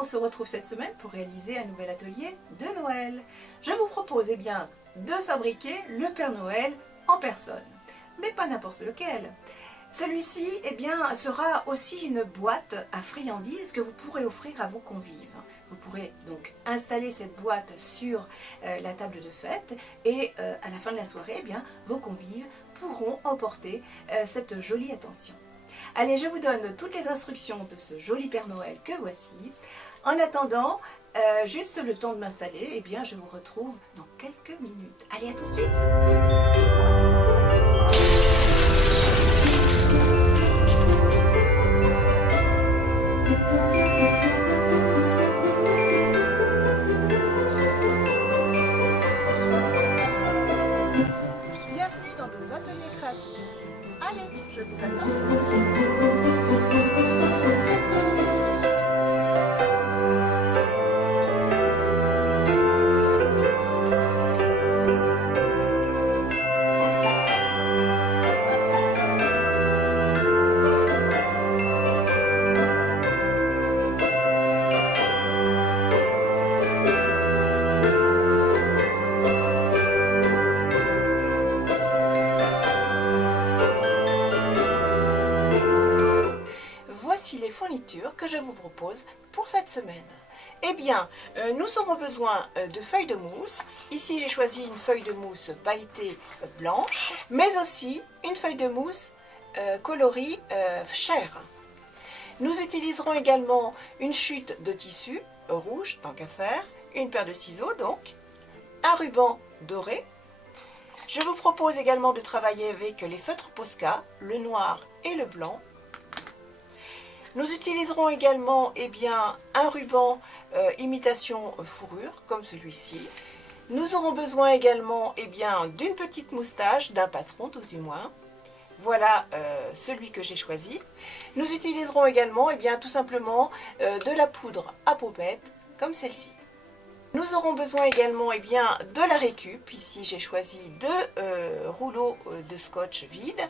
On se retrouve cette semaine pour réaliser un nouvel atelier de Noël. Je vous propose de fabriquer le Père Noël en personne, mais pas n'importe lequel. Celui-ci sera aussi une boîte à friandises que vous pourrez offrir à vos convives. Vous pourrez donc installer cette boîte sur la table de fête et à la fin de la soirée, vos convives pourront emporter cette jolie attention. Allez, je vous donne toutes les instructions de ce joli Père Noël que voici. En attendant, juste le temps de m'installer, je vous retrouve dans quelques minutes. Allez, à tout de suite! Bienvenue dans nos ateliers créatifs. Allez, je vous attends. Les fournitures que je vous propose pour cette semaine. Nous aurons besoin de feuilles de mousse. Ici, j'ai choisi une feuille de mousse pailletée blanche, mais aussi une feuille de mousse coloris chair. Nous utiliserons également une chute de tissu rouge, tant qu'à faire, une paire de ciseaux donc, un ruban doré. Je vous propose également de travailler avec les feutres Posca, le noir et le blanc. Nous utiliserons également un ruban imitation fourrure, comme celui-ci. Nous aurons besoin également d'une petite moustache, d'un patron tout du moins. Voilà celui que j'ai choisi. Nous utiliserons également tout simplement de la poudre à paupiètes, comme celle-ci. Nous aurons besoin également de la récup. Ici j'ai choisi 2 rouleaux de scotch vide.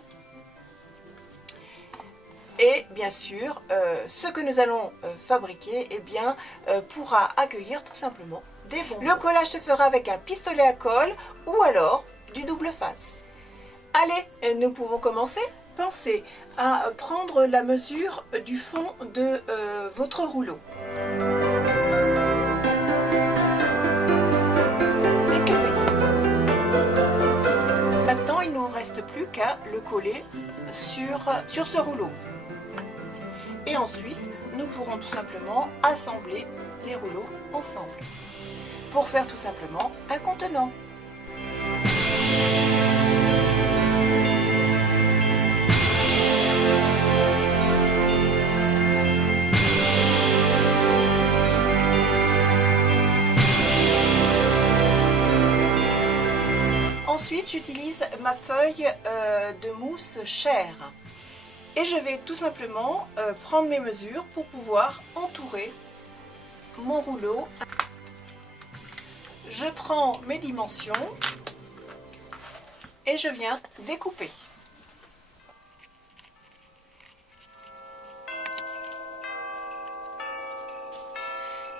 Et bien sûr, ce que nous allons fabriquer pourra accueillir tout simplement des bonbons. Le collage se fera avec un pistolet à colle ou alors du double face. Allez, nous pouvons commencer. Pensez à prendre la mesure du fond de votre rouleau. Maintenant, il ne nous reste plus qu'à le coller sur ce rouleau. Et ensuite, nous pourrons tout simplement assembler les rouleaux ensemble pour faire tout simplement un contenant. Ensuite, j'utilise ma feuille de mousse chair. Et je vais tout simplement prendre mes mesures pour pouvoir entourer mon rouleau. Je prends mes dimensions et je viens découper.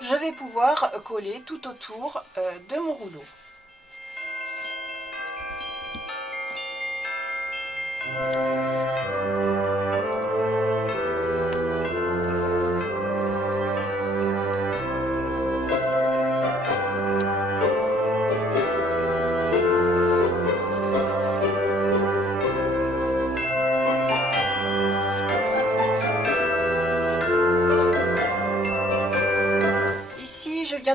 Je vais pouvoir coller tout autour de mon rouleau.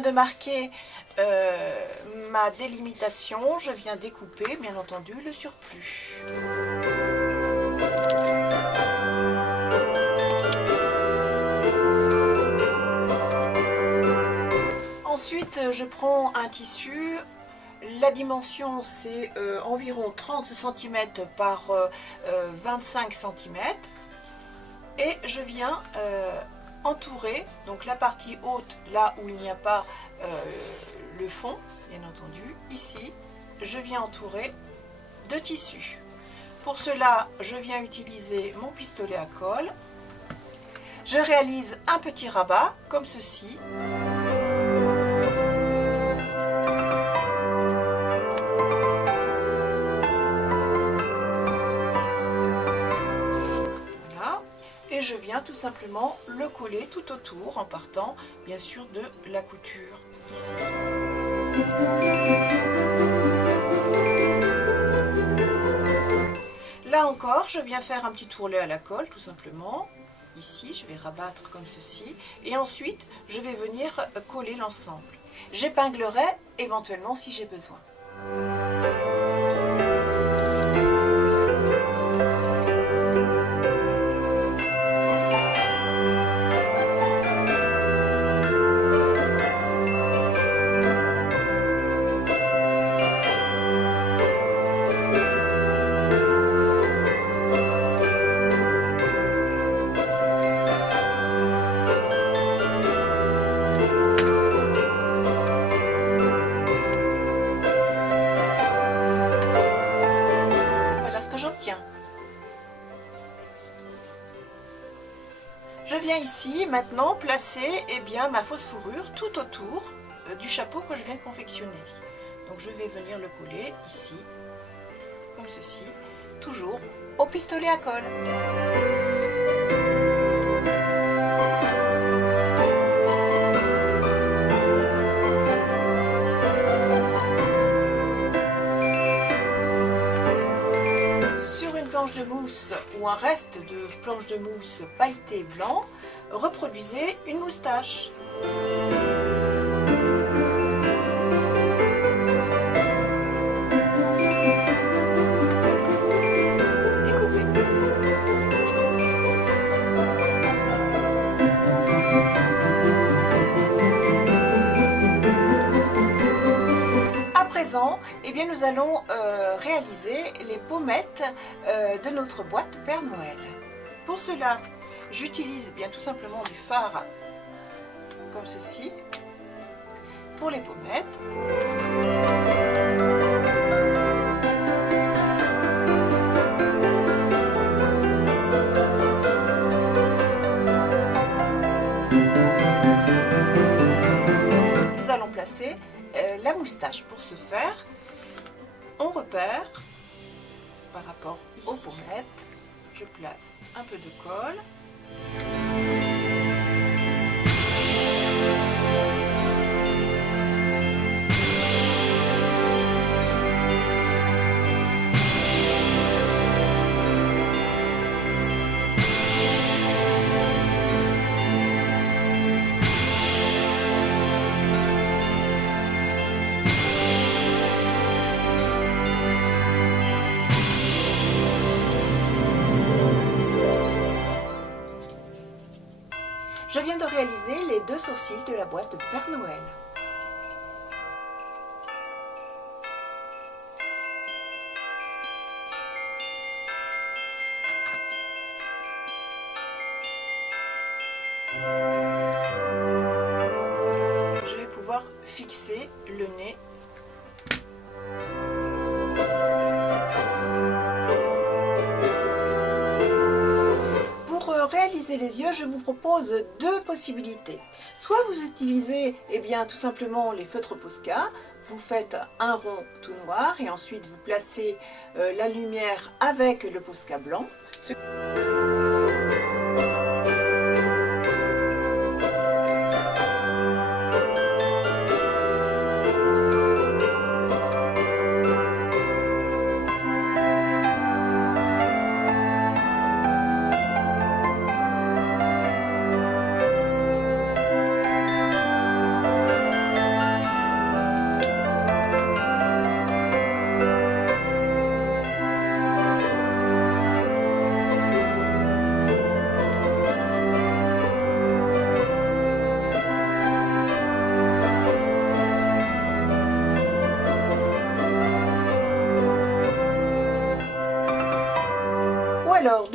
De marquer ma délimitation, je viens découper bien entendu le surplus. Ensuite, je prends un tissu. La dimension, c'est environ 30 cm par 25 cm. Et je viens entourer, donc la partie haute, là où il n'y a pas le fond, bien entendu, ici, je viens entourer de tissu. Pour cela, je viens utiliser mon pistolet à colle. Je réalise un petit rabat, comme ceci. Et je viens tout simplement le coller tout autour en partant bien sûr de la couture ici. Là encore, je viens faire un petit tourlet à la colle tout simplement. Ici, je vais rabattre comme ceci et ensuite je vais venir coller l'ensemble. J'épinglerai éventuellement si j'ai besoin. Je viens ici maintenant placer ma fausse fourrure tout autour du chapeau que je viens de confectionner. Donc je vais venir le coller ici, comme ceci, toujours au pistolet à colle. De mousse ou un reste de planche de mousse pailletée blanc, reproduisez une moustache. Découpez. À présent, nous allons réaliser les pommettes de notre boîte Père Noël. Pour cela, j'utilise bien tout simplement du fard comme ceci pour les pommettes. Nous allons placer la moustache. Pour ce faire, on repère par rapport aux pommettes. Je place un peu de colle. Je viens de réaliser les deux sourcils de la boîte Père Noël. Je vais pouvoir fixer le nez. Réaliser les yeux, je vous propose deux possibilités. Soit vous utilisez tout simplement les feutres Posca, vous faites un rond tout noir et ensuite vous placez la lumière avec le Posca blanc.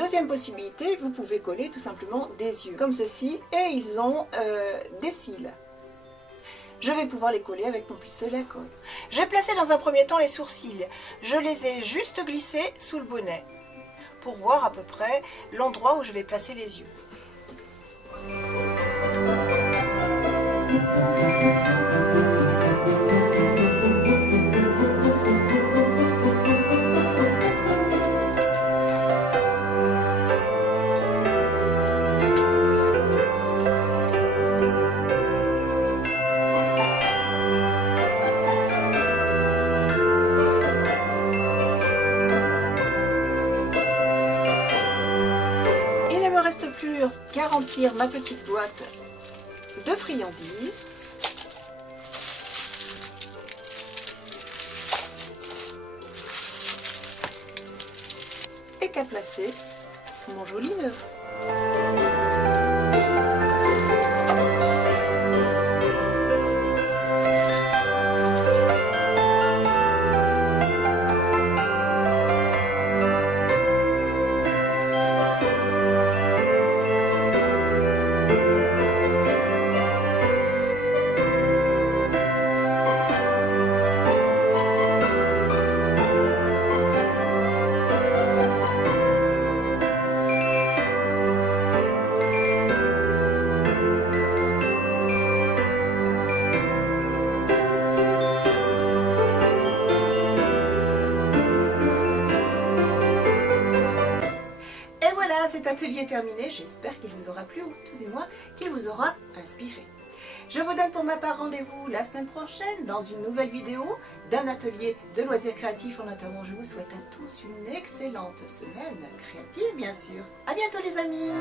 Deuxième possibilité, vous pouvez coller tout simplement des yeux, comme ceci, et ils ont des cils. Je vais pouvoir les coller avec mon pistolet à colle. J'ai placé dans un premier temps les sourcils. Je les ai juste glissés sous le bonnet pour voir à peu près l'endroit où je vais placer les yeux. Qu'à remplir ma petite boîte de friandises. Et qu'à placer mon joli nœud. Cet atelier est terminé, j'espère qu'il vous aura plu ou tout du moins qu'il vous aura inspiré. Je vous donne pour ma part rendez-vous la semaine prochaine dans une nouvelle vidéo d'un atelier de loisirs créatifs. En attendant, je vous souhaite à tous une excellente semaine créative bien sûr. À bientôt les amis.